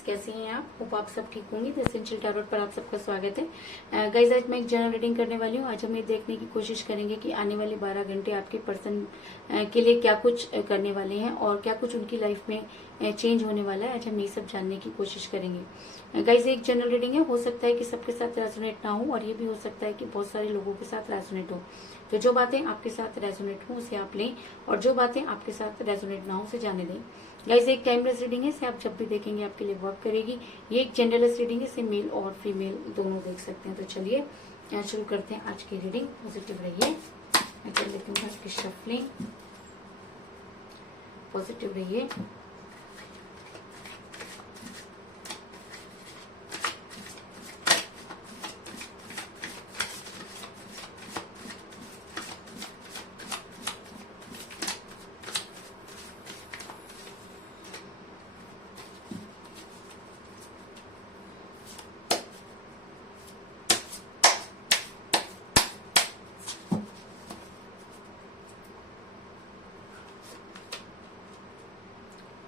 Friends, कैसे हैं आप? होप आप सब ठीक होंगे। द एसेंशियल टैरोट पर आप सबका स्वागत है। गाइज, आज मैं एक जनरल रीडिंग करने वाली हूँ। आज हम ये देखने की कोशिश करेंगे कि आने वाले 12 घंटे आपके पर्सन के लिए क्या कुछ करने वाले हैं और क्या कुछ उनकी लाइफ में चेंज होने वाला है। आज हम ये सब जानने की कोशिश करेंगे। गाइज, एक जनरल रीडिंग है, हो सकता है कि सबके साथ रेजोनेट ना हो और ये भी हो सकता है कि बहुत सारे लोगों के साथ रेजोनेट हो। तो जो बातें आपके साथ रेजोनेट हो उसे आप लें और जो बातें आपके साथ रेजोनेट ना हो उसे जाने दें। गाइज, एक टाइमलेस रीडिंग है, इसे आप जब भी देखेंगे आपके लिए वर्क करेगी। ये एक जेंडरलेस रीडिंग है, इसे मेल और फीमेल दोनों देख सकते हैं। तो चलिए शुरू करते हैं आज की रीडिंग। पॉजिटिव रहिए। मैं कर लेती हूँ आज की शफलिंग। पॉजिटिव रहिए।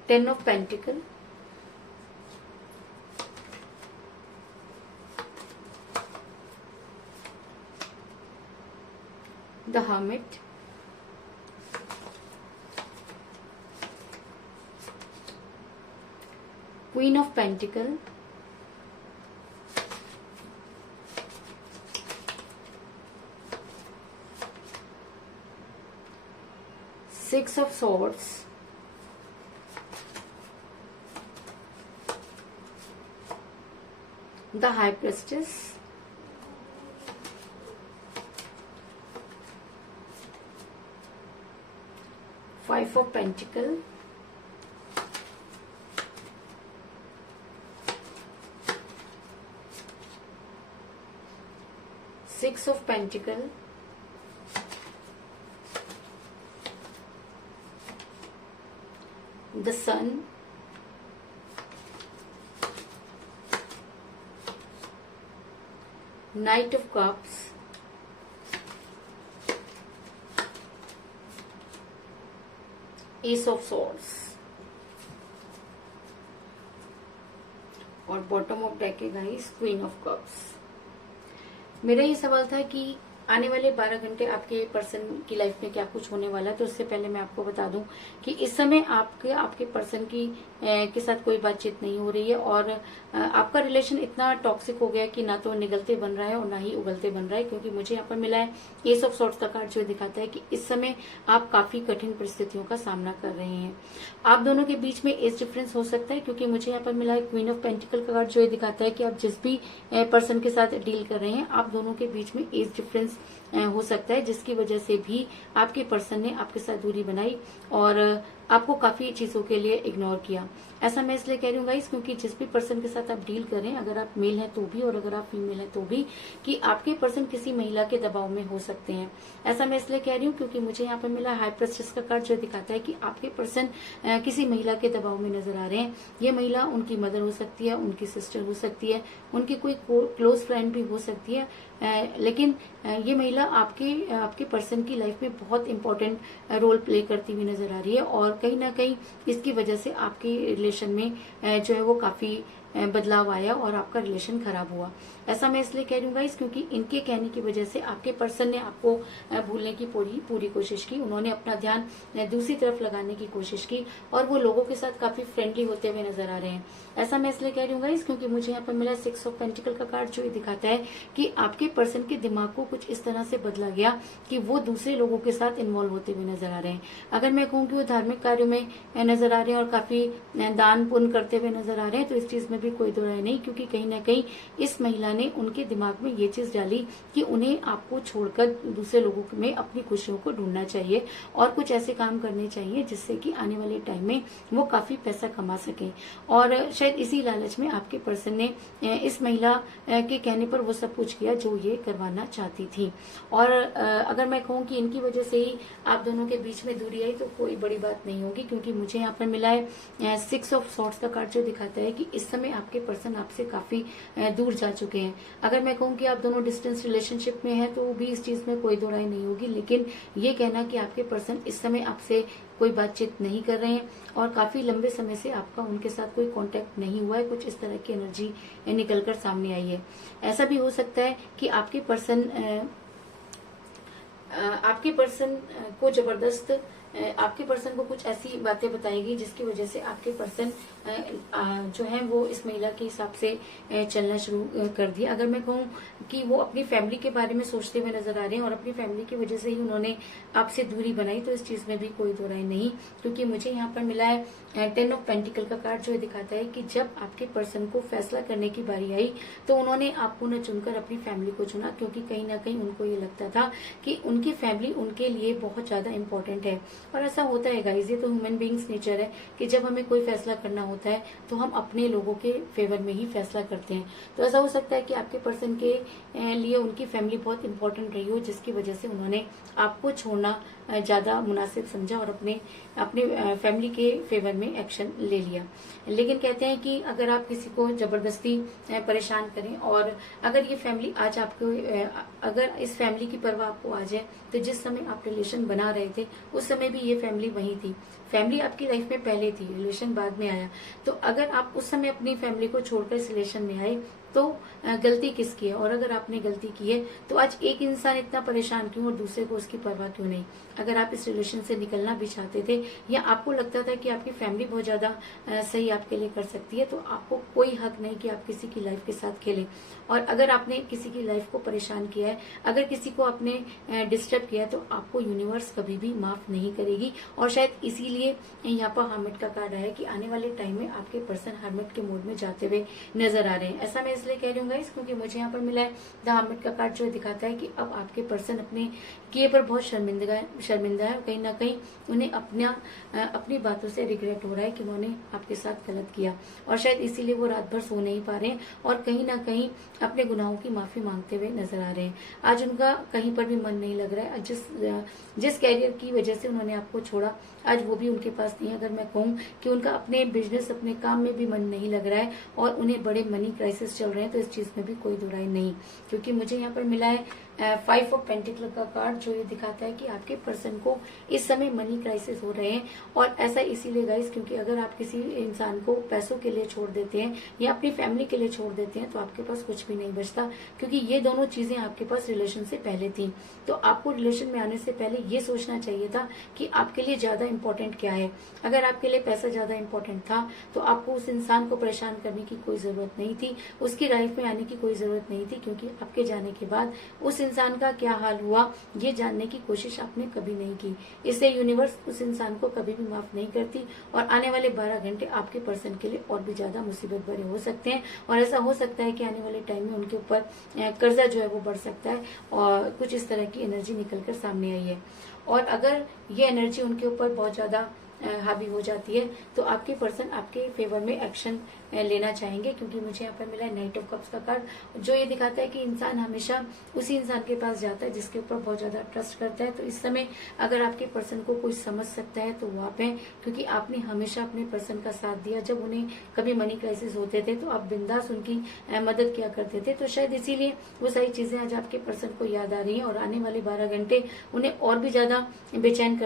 Ten of Pentacle, the Hermit, Queen of Pentacle, Six of Swords, the High Priestess, Five of Pentacle, Six of Pentacle, the Sun, Knight of Cups, Ace of Swords और bottom of deck है guys queen of cups. मेरा ये सवाल था कि आने वाले 12 घंटे आपके पर्सन की लाइफ में क्या कुछ होने वाला है। तो उससे पहले मैं आपको बता दूं कि इस समय आपके पर्सन की के साथ कोई बातचीत नहीं हो रही है और आपका रिलेशन इतना टॉक्सिक हो गया कि ना तो निगलते बन रहा है और ना ही उगलते बन रहा है। क्योंकि मुझे यहाँ पर मिला है एस ऑफ सॉर्ट्स का कार्ड, जो दिखाता है कि इस समय आप काफी कठिन परिस्थितियों का सामना कर रहे हैं। आप दोनों के बीच में एज डिफरेंस हो सकता है, क्योंकि मुझे यहाँ पर मिला है क्वीन ऑफ पेंटिकल का कार्ड, जो ये दिखाता है कि आप जिस भी पर्सन के साथ डील कर रहे हैं आप दोनों के बीच में एज डिफरेंस हो सकता है, जिसकी वजह से भी आपके पर्सन ने आपके साथ दूरी बनाई और आपको काफी चीजों के लिए इग्नोर किया। ऐसा मैं इसलिए कह रही हूँ गाइस, क्योंकि जिस भी पर्सन के साथ आप डील करें, अगर आप मेल हैं तो भी और अगर आप फीमेल हैं तो भी, कि आपके पर्सन किसी महिला के दबाव में हो सकते हैं। ऐसा मैं इसलिए कह रही हूँ क्योंकि मुझे यहाँ पर मिला हाई प्रेस्टिस का कार्ड, जो दिखाता है कि आपके पर्सन किसी महिला के दबाव में नजर आ रहे हैं। ये महिला उनकी मदर हो सकती है, उनकी सिस्टर हो सकती है, उनकी कोई क्लोज फ्रेंड भी हो सकती है, लेकिन ये महिला आपके पर्सन की लाइफ में बहुत इंपॉर्टेंट रोल प्ले करती हुई नजर आ रही है और कहीं ना कहीं इसकी वजह से आपके रिलेशन में जो है वो काफी बदलाव आया और आपका रिलेशन खराब हुआ। ऐसा मैं इसलिए कह रही हूँ गाइस, क्योंकि इनके कहने की वजह से आपके पर्सन ने आपको भूलने की पूरी कोशिश की। उन्होंने अपना ध्यान दूसरी तरफ लगाने की कोशिश की और वो लोगों के साथ काफी फ्रेंडली होते हुए नजर आ रहे हैं। ऐसा मैं इसलिए कह रही हूँ गाइस, क्योंकि मुझे यहाँ पर मिला सिक्स ऑफ पेंटिकल का कार्ड, जो ये दिखाता है कि आपके पर्सन के दिमाग को कुछ इस तरह से बदला गया कि वो दूसरे लोगों के साथ इन्वॉल्व होते हुए नजर आ रहे हैं। अगर मैं कहूँ कि वो धार्मिक कार्यों में नजर आ रहे हैं और काफी दान पुण्य करते हुए नजर आ रहे हैं, तो इस चीज में भी कोई दो राय नहीं, क्योंकि कहीं ना कहीं इस महिला ने उनके दिमाग में ये चीज डाली कि उन्हें आपको छोड़कर दूसरे लोगों में अपनी खुशियों को ढूंढना चाहिए और कुछ ऐसे काम करने चाहिए जिससे कि आने वाले टाइम में वो काफी पैसा कमा सके। और शायद इसी लालच में आपके पर्सन ने इस महिला के कहने पर वो सब कुछ किया जो ये करवाना चाहती थी। और अगर मैं कहूँ कि इनकी वजह से ही आप दोनों के बीच में दूरी आई, तो कोई बड़ी बात नहीं होगी, क्योंकि मुझे यहाँ पर मिला है सिक्स ऑफ सॉर्ट्स का कार्ड, जो दिखाता है कि इस समय आपके पर्सन आपसे काफी दूर जा चुके हैं। अगर मैं कहूँ कि आप दोनों डिस्टेंस रिलेशनशिप में हैं तो भी इस चीज में कोई दो राय नहीं होगी, लेकिन ये कहना कि आपके पर्सन इस समय आपसे कोई बातचीत नहीं कर रहे हैं और काफी लंबे समय से आपका उनके साथ कोई कांटेक्ट नहीं हुआ है, कुछ इस तरह की एनर्जी निकलकर सामने आई है। ऐसा भी हो सकता है कि आपके पर्सन को जबरदस्त आपके पर्सन को कुछ ऐसी बातें बताएगी जिसकी वजह से आपके पर्सन जो है वो इस महिला के हिसाब से चलना शुरू कर दिया। अगर मैं कहूँ कि वो अपनी फैमिली के बारे में सोचते हुए नजर आ रहे हैं और अपनी फैमिली की वजह से ही उन्होंने आपसे दूरी बनाई, तो इस चीज में भी कोई दो राय नहीं, क्योंकि मुझे यहाँ पर मिला है 10 ऑफ पेंटिकल का कार्ड, जो दिखाता है कि जब आपके पर्सन को फैसला करने की बारी आई तो उन्होंने आपको न चुनकर अपनी फैमिली को चुना, क्योंकि कहीं ना कहीं उनको ये लगता था कि उनकी फैमिली उनके लिए बहुत ज्यादा इंपॉर्टेंट है। और ऐसा होता है गाइस, ये तो ह्यूमन बीइंग्स नेचर है कि जब हमें कोई फैसला करना होता है तो हम अपने लोगों के फेवर में ही फैसला करते हैं। तो ऐसा हो सकता है कि आपके पर्सन के लिए उनकी फैमिली बहुत इंपॉर्टेंट रही हो, जिसकी वजह से उन्होंने आपको छोड़ना ज्यादा मुनासिब समझा और अपने फैमिली के फेवर में एक्शन ले लिया। लेकिन कहते हैं कि अगर आप किसी को जबरदस्ती परेशान करें और अगर ये फैमिली आज आपको अगर इस फैमिली की परवाह आपको आ जाए, तो जिस समय आप रिलेशन बना रहे थे उस समय भी ये फैमिली वही थी। फैमिली आपकी लाइफ में पहले थी, रिलेशन बाद में आया। तो अगर आप उस समय अपनी फैमिली को छोड़कर इस रिलेशन में आए तो गलती किसकी है? और अगर आपने गलती की है तो आज एक इंसान इतना परेशान क्यों और दूसरे को उसकी परवाह क्यों नहीं? अगर आप इस रिलेशन से निकलना भी चाहते थे या आपको लगता था कि आपकी फैमिली बहुत ज्यादा सही आपके लिए कर सकती है, तो आपको कोई हक नहीं कि आप किसी की लाइफ के साथ खेलें। और अगर आपने किसी की लाइफ को परेशान किया है, अगर किसी को आपने डिस्टर्ब किया है, तो आपको यूनिवर्स कभी भी माफ नहीं करेगी। और शायद इसीलिए यहाँ पर हर्मिट का कार्ड आया कि आने वाले टाइम में आपके पर्सन हर्मिट के मोड में जाते हुए नजर आ रहे हैं। ऐसा मैं इसलिए कह रही हूँ गाइस, क्योंकि मुझे यहाँ पर मिला है द हर्मिट का कार्ड, जो दिखाता है कि अब आपके पर्सन अपने किए पर बहुत शर्मिंदा है और कहीं ना कहीं उन्हें अपनी बातों से रिग्रेट हो रहा है कि उन्होंने आपके साथ गलत किया, और शायद इसीलिए वो रात भर सो नहीं पा रहे हैं और कहीं ना कहीं अपने गुनाहों की माफी मांगते हुए नजर आ रहे हैं। आज उनका कहीं पर भी मन नहीं लग रहा है। जिस कैरियर की वजह से उन्होंने आपको छोड़ा, आज वो भी उनके पास नहीं है। अगर मैं कहूँ कि उनका अपने बिजनेस, अपने काम में भी मन नहीं लग रहा है और उन्हें बड़े मनी क्राइसिस चल रहे हैं, तो इस चीज में भी कोई दो राय नहीं, क्योंकि मुझे यहाँ पर मिला है 5 ऑफ पेंटिकल का कार्ड, जो ये दिखाता है कि आपके पर्सन को इस समय मनी क्राइसिस हो रहे हैं। और ऐसा इसीलिए गाइस, क्योंकि अगर आप किसी इंसान को पैसों के लिए छोड़ देते हैं या अपनी फैमिली के लिए छोड़ देते हैं तो आपके पास कुछ भी नहीं बचता, क्योंकि ये दोनों चीजें आपके पास रिलेशन से पहले थी। तो आपको रिलेशन में आने से पहले ये सोचना चाहिए था कि आपके लिए ज्यादा इंपॉर्टेंट क्या है। अगर आपके लिए पैसा ज्यादा इंपॉर्टेंट था तो आपको उस इंसान को परेशान करने की कोई जरूरत नहीं थी, उसकी लाइफ में आने की कोई जरूरत नहीं थी, क्योंकि आपके जाने के बाद उस इंसान का क्या हाल हुआ ये जानने की कोशिश आपने कभी नहीं की। इससे यूनिवर्स उस इंसान को कभी भी माफ नहीं करती और आने वाले 12 घंटे आपके पर्सन के लिए और भी ज्यादा मुसीबत भरे हो सकते हैं। और ऐसा हो सकता है कि आने वाले टाइम में उनके ऊपर कर्जा जो है वो बढ़ सकता है और कुछ इस तरह की एनर्जी निकलकर सामने आई है। और अगर ये एनर्जी उनके ऊपर बहुत ज्यादा हावी हो जाती है तो आपके पर्सन आपके फेवर में एक्शन लेना चाहेंगे, क्योंकि मुझे यहाँ पर मिला है नाइट ऑफ कप्स का कार्ड, जो ये दिखाता है कि इंसान हमेशा उसी इंसान के पास जाता है जिसके ऊपर बहुत ज्यादा ट्रस्ट करता है। तो इस समय अगर आपके पर्सन को कोई समझ सकता है तो वो आप हैं, क्योंकि आपने हमेशा अपने पर्सन का साथ दिया। जब उन्हें कभी मनी क्राइसिस होते थे तो आप बिंदास उनकी मदद किया करते थे। तो शायद इसीलिए वो सारी चीजें आज आपके पर्सन को याद आ रही है और आने वाले 12 घंटे उन्हें और भी ज्यादा बेचैन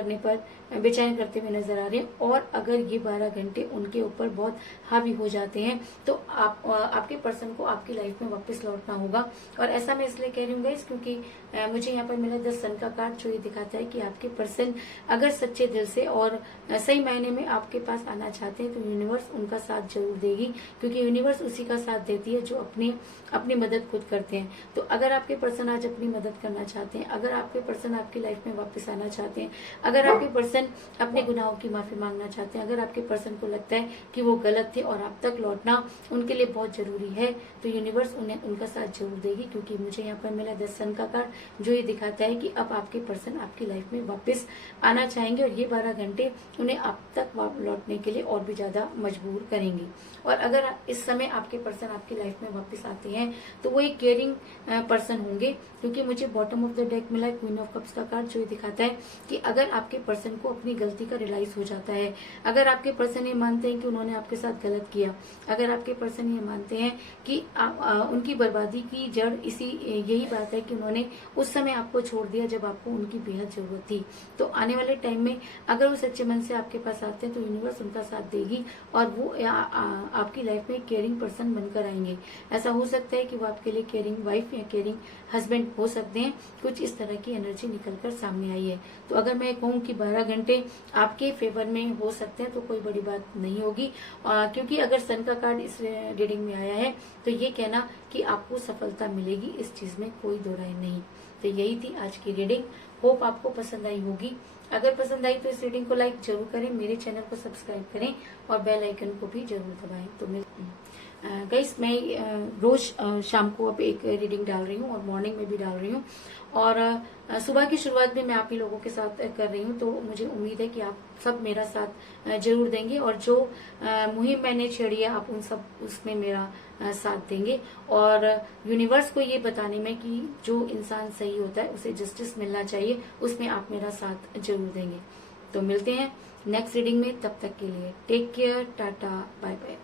करते हुए नजर आ रहे हैं। और अगर ये 12 घंटे उनके ऊपर बहुत हावी हो जाते हैं तो आपके पर्सन को आपकी लाइफ में वापस लौटना होगा। और ऐसा मैं इसलिए कह रही हूँ गाइस, क्योंकि मुझे यहाँ पर मिला 10 सन का कार्ड, जो ये दिखाता है कि आपके पर्सन अगर सच्चे दिल से और सही मायने में आपके पास आना चाहते हैं तो यूनिवर्स उनका साथ जरूर देगी, क्योंकि यूनिवर्स उसी का साथ देती है जो अपनी मदद खुद करते हैं। तो अगर आपके पर्सन आज अपनी मदद करना चाहते हैं, अगर आपके पर्सन आपकी लाइफ में वापस आना चाहते हैं, अगर आपके पर्सन अपने गुनाहों की माफी मांगना चाहते हैं, अगर आपके पर्सन को लगता है कि वो गलत थे और आप तक लौटना उनके लिए बहुत जरूरी है, तो यूनिवर्स उन्हें उनका साथ जरूर देगी। क्योंकि मुझे यहाँ पर मिला 10 सन का कार्ड, जो ये दिखाता है कि अब आपके पर्सन आपकी लाइफ में वापस आना चाहेंगे और ये 12 घंटे उन्हें आप तक लौटने के लिए और भी ज्यादा मजबूर करेंगी। और अगर इस समय आपके पर्सन आपकी लाइफ में वापस आते हैं तो वो एक केयरिंग पर्सन होंगे, क्योंकि मुझे बॉटम ऑफ द डेक मिला है क्वीन ऑफ कप्स का कार्ड, जो ये दिखाता है कि अगर आपके पर्सन को अपनी गलती का रियलाइज हो जाता है, अगर आपके पर्सन ये मानते हैं कि उन्होंने आपके साथ गलत किया, अगर आपके पर्सन ये मानते हैं कि उनकी बर्बादी की जड़ यही बात है कि उन्होंने उस समय आपको छोड़ दिया जब आपको उनकी बेहद जरूरत थी, तो आने वाले टाइम में अगर वो सच्चे मन से आपके पास आते हैं तो यूनिवर्स उनका साथ देगी और वो आपकी लाइफ में केयरिंग पर्सन बनकर आएंगे। ऐसा हो सकता है कि वो आपके लिए केयरिंग वाइफ या केयरिंग हस्बैंड हो सकते हैं। कुछ इस तरह की एनर्जी निकलकर सामने आई है। तो अगर मैं कहूँ कि 12 घंटे आपके फेवर में हो सकते हैं तो कोई बड़ी बात नहीं होगी, क्योंकि अगर सन का कार्ड इस रीडिंग में आया है तो ये कहना कि आपको सफलता मिलेगी, इस चीज में कोई दो राय नहीं। तो यही थी आज की रीडिंग। होप आपको पसंद आई होगी। अगर पसंद आई तो इस रीडिंग को लाइक जरूर करें, मेरे चैनल को सब्सक्राइब करें और बेल आइकन को भी जरूर दबाएं। तो गाइस मैं रोज शाम को अब एक रीडिंग डाल रही हूँ और मॉर्निंग में भी डाल रही हूँ, और सुबह की शुरुआत भी मैं आप ही लोगों के साथ कर रही हूँ। तो मुझे उम्मीद है कि आप सब मेरा साथ जरूर देंगे और जो मुहिम मैंने छेड़ी है आप उसमें मेरा साथ देंगे, और यूनिवर्स को ये बताने में कि जो इंसान सही होता है उसे जस्टिस मिलना चाहिए, उसमें आप मेरा साथ जरूर देंगे। तो मिलते हैं नेक्स्ट रीडिंग में, तब तक के लिए take care, tata, bye bye.